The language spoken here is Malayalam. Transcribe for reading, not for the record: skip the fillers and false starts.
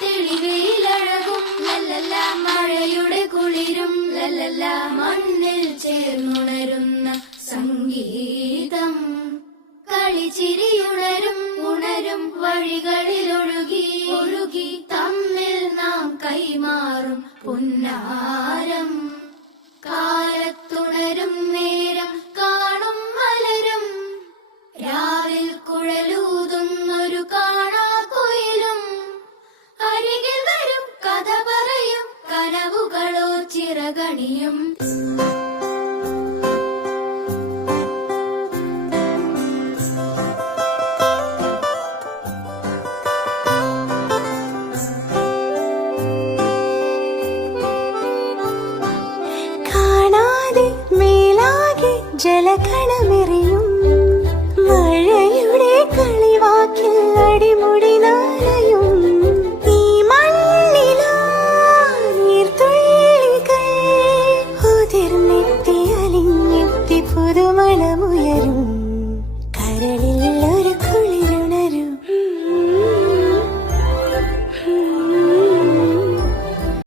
തെളിവയിലഴകും ലല്ലല്ല, മഴയുടെ കുളിരും ലല്ലല്ല, മണ്ണിൽ ചേർന്നുണരുന്ന സംഗീതം. കളിച്ചിരിയുണരും ഉണരും വഴികളിലൊഴുകി ഒഴുകി തമ്മിൽ നാം കൈമാറും പുന്നാരം. കാലത്തുണരും നേരം കാണും മലരും, രാവിൽ കുഴലൂതുന്നൊരു കാണാക്കുയിലും. അരികിൽ വരും കഥ പറയും കനവുകളോ ചിറകണിയും. ജലകണമെറിയും മഴയുടെ കളിവാക്കിൽ അടിമുടി നാളയും. ഈ മണ്ണിലാ നീർത്തുള്ളികൾ ഉതിർന്നെത്തി അലിഞ്ഞെത്തി പുതുമണമുയരും.